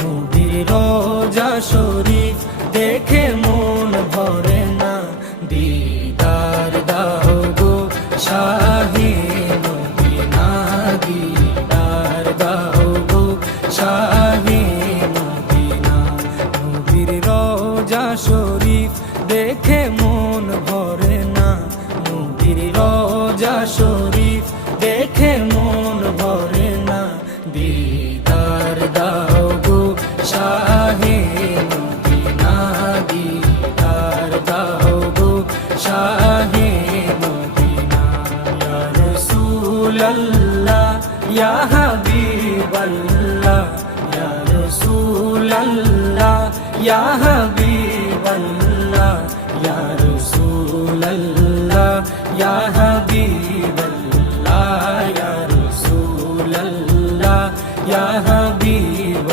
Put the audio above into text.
নবীর রোজা শরীফ দেখে মন ভরে না, দিদার দাও গো শাহে মদিনা, দিদার দাও গো শাহে মদিনা। নবীর রোজা শরীফ দেখে মন ভরে না, নবীর রোজা শরীফ দেখে মন ভরে না, দিদার দাও গো শাহে মদিনা, দিদার দাও গো শাহে মদিনা। ইয়া রাসূলাল্লাহ ইয়া হাবিবাল্লাহ, ইয়া রাসূলাল্লাহ ইয়া হাবিবাল্লাহ, ইয়া রাসূলাল্লাহ ইয়া